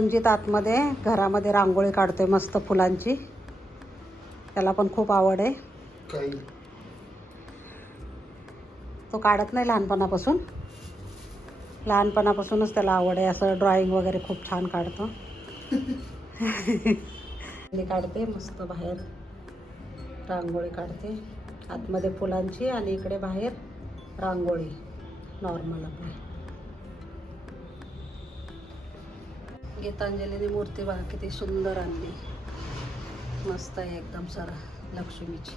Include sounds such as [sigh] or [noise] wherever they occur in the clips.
रणजित आतमध्ये घरामध्ये रांगोळी काढतोय मस्त फुलांची. त्याला पण खूप आवड आहे. तो काढत नाही लहानपणापासून. लहानपणापासूनच त्याला आवड आहे. असं ड्रॉइंग वगैरे खूप छान काढतो. काढते मस्त बाहेर रांगोळी काढते. आतमध्ये फुलांची आणि इकडे बाहेर रांगोळी. नॉर्मल आपली. गीतांजलीने मूर्ती बघा किती सुंदर आणली. मस्त आहे एकदम सर लक्ष्मीची.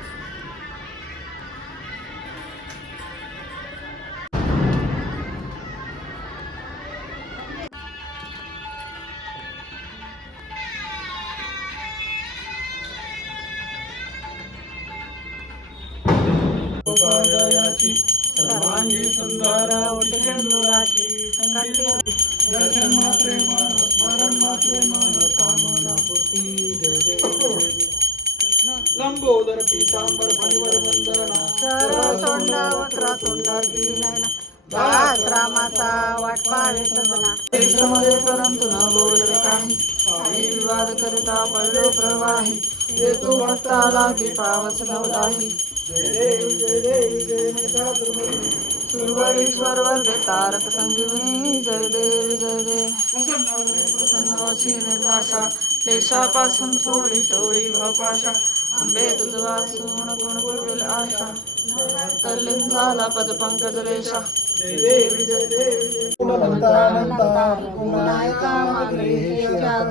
सुंदर ओटी दर्शन मात्रे मन स्मरण मात्रे मन कामना पूर्ती जय जय. लंबोदर पीतांबर फणीवर वंदना सरतोंड वक्रतुंड नयना सहस्रामाचा वाट पावे सजना देशामध्ये परंतु न बोलवे काही काही विवाद करता पडलो प्रवाही येतो भक्ताला की पावस नवलाही जय देव जय देव जय महिषासुरमर्दिनी. सुरवरीश्वर वर्ग तारक संजीवनी जय देव जय देव। निर्नाशा देशापासून सोडी टोळी भपाशा। आंबे तुझ वाचून कोण पुरवेल आशा। तल्लीन झाला पद पंकज रेषा। जय देव जय देव जय गुणवंता गुणायका मागणे हे जग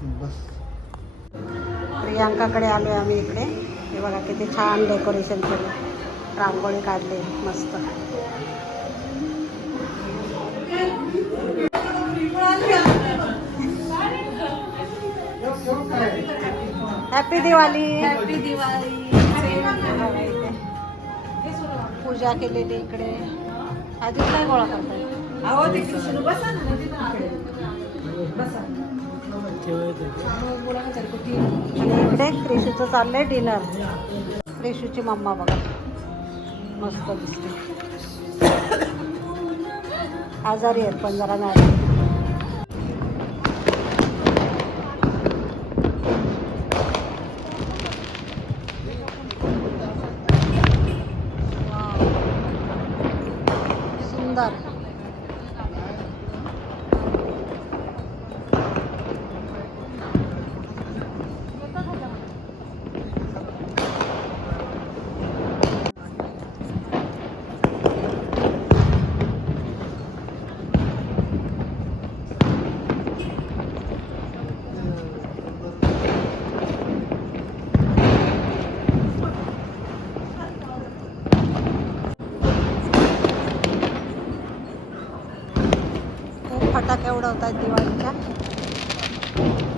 समर्थ प्रियांकाकडे आलोय आम्ही इकडे. हे बघा किती छान डेकोरेशन केलं. रांगोळी काढली मस्त. हॅपी दिवाळी हॅपी दिवाळी पूजा केलेली इकडे. अजून काय गोळा करताय? आणि इकडे क्रिशूचं चाललंय डिनर. क्रिशूची मम्मा बघा. मस्त दिसते. आजारी आहेत पण जरा नाही さって言われた。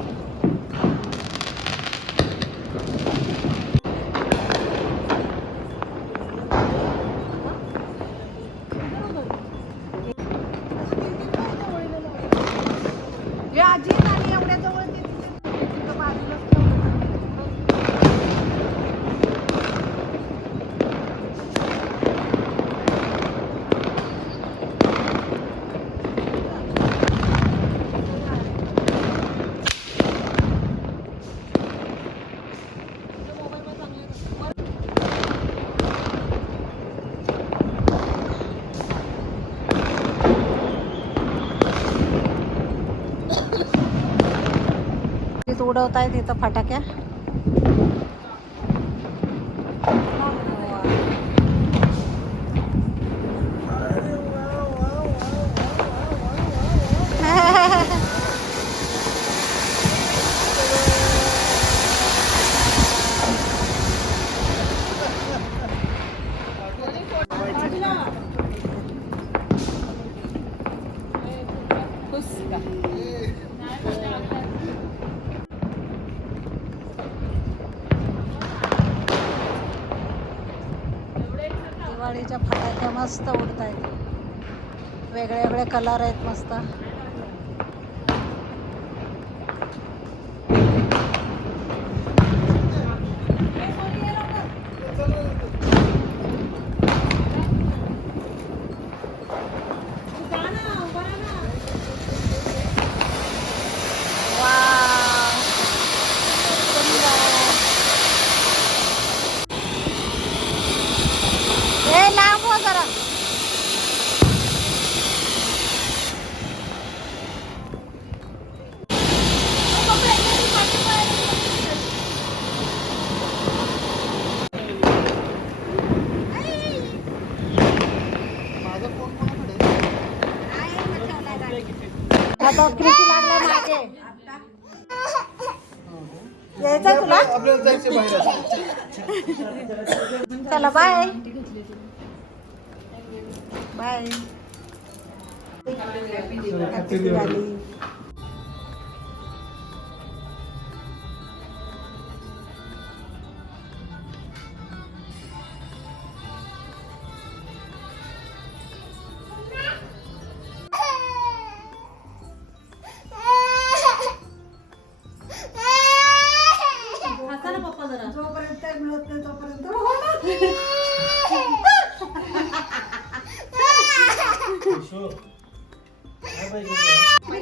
उडवतायत इथं फटाक्या Terima kasih. मस्त उडत आहेत वेगळे वेगळे कलर आहेत मस्त वाव. सुंदर. ए लांब हो जरा आता कृषी लागला यायचं तुला? आपल्याला जायचं बाहेर चला बाय बाय झाली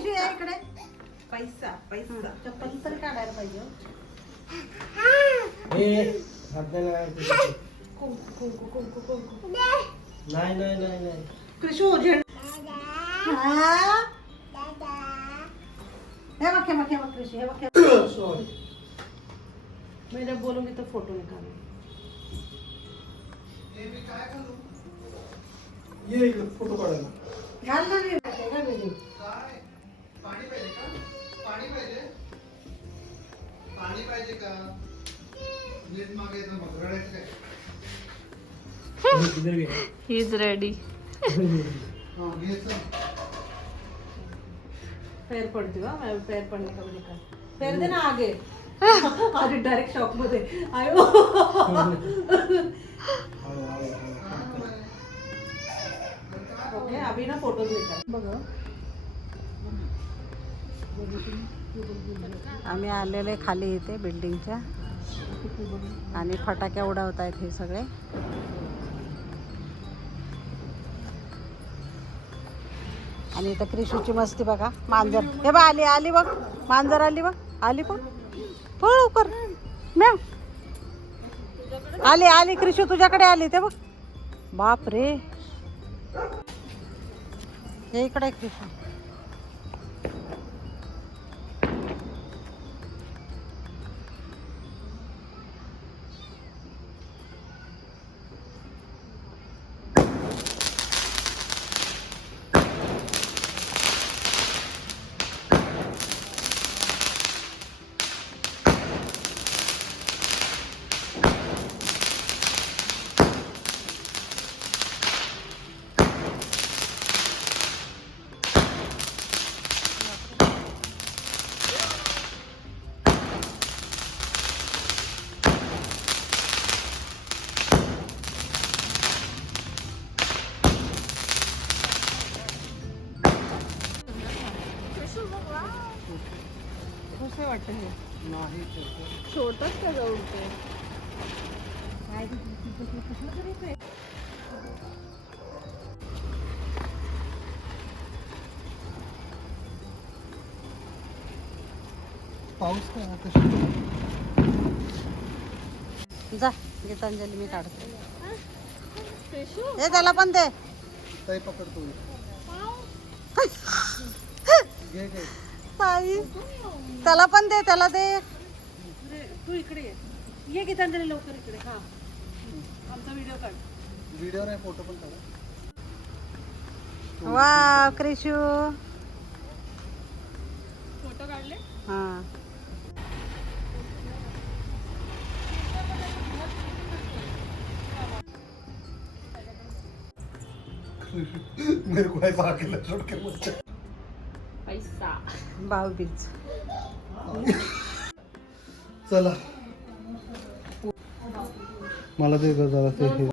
या इकडे पैसा पैसा चप्पल तरी काढायला पाहिजे नाही नाही नाही नाही कृषू झेंड हा? बघ हे बघ हे बघ कृषी हे बघ हे बघ. मैं जब बोलूंगी तो फोटो निकालो ये फोटो काढायला. घाल ना रे का? पाणी पाहिजे का? पाणी पाहिजे? पाणी पाहिजे का? नीट मागे येतं मग रडायचं काय? ही इज रेडी घ्यायचं. पैर पडती वा मैं पैर पडने का भी निकाल पैर दे ना आगे. आज डायरेक्ट शॉपमध्ये. आयो. [laughs] ओके अभी ना फोटोज आम्ही आलेले खाली इथे बिल्डिंगच्या. आणि फटाक्या उडवत आहेत हे सगळे. आणि इथं क्रिशूची मस्ती बघा. मांजर. हे बघ आली आली बघ. मांजर आली बघ. आली बघ पळ लवकर. मॅम आली आली क्रिशू तुझ्याकडे आली ते बघ. बाप रे हे इकडे कृषी पाऊस काय जा गीतांजली मी काढते. हे त्याला पण दे. ताई पकडतो. ताई त्याला पण दे त्याला दे. तू इकडे ये. ये गीतांजली लवकर इकडे हा. आमचा व्हिडिओ काढ. व्हिडिओ नाही फोटो पण काढा. वा क्रिशू. फोटो काढले? हा. मेरे को ऐसा के. पैसा. चला. मला ते हे.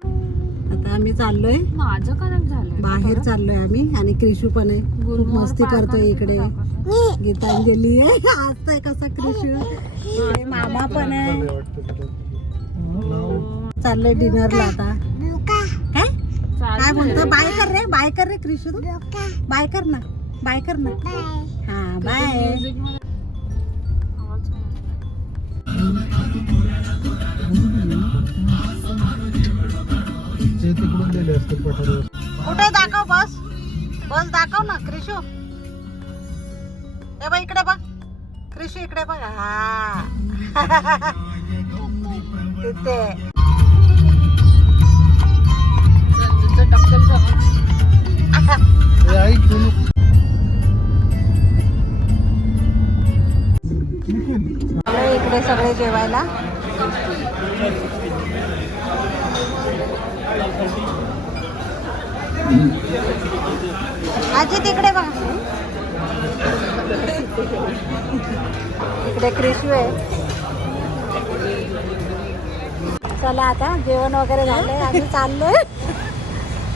आता आम्ही चाललोय. माझं कनेक्ट झालंय. बाहेर चाललोय आम्ही आणि क्रिशू पण आहे. खूप मस्ती करतोय इकडे. गीतांजली आहे. आज तर कसा क्रिशू? मामा पण आहे. चाललंय डिनरला आता. काय? काय बोलतो? आहे. बाय कर रे बाय कर रे क्रिशू. तू बाय कर ना. बाय कर ना. हा बाय. Music ते तिकडून दिले असते पठारावर. कुठे दाखव बस. बस दाखव ना क्रिशू. हे बघ इकडे बघ. क्रिशू इकडे बघ. हा. [laughs] तिथे. इकडे सगळे जेवायला. आजी तिकडे बघा. इकडे क्रिशू आहे. चला आता जेवण वगैरे झालंय आम्ही चाललोय.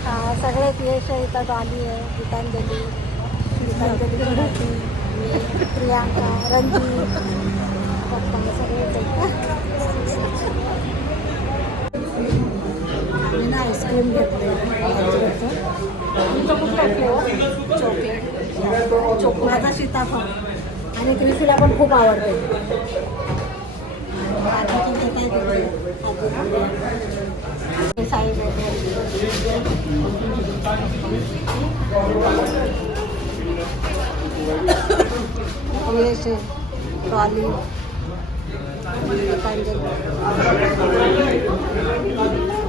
हा, सगळे यश इथं डॉली आहे गीतांजली गीतांजली प्रियांका रंजीत सगळे मी ना आईस्क्रीम घेतले तुमचा कुठला फ्लेवर? चॉकलेट. चोक माझा सीताफळ. आणि क्रिसीला पण खूप आवडते. ट्रॉली. पतंजली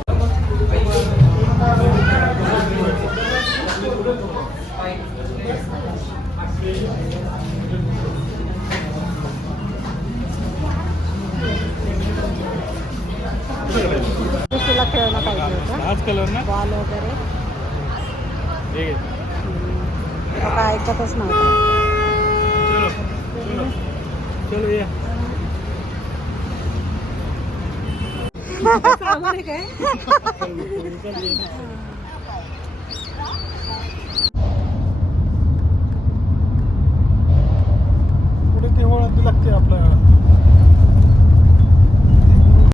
तुला खेळणं पाहिजे होतं. हाच कलर ना बॉल वगैरे ऐकतच नव्हतं. चलो चलो. चलो ये. पुढे ते लागते आपल्या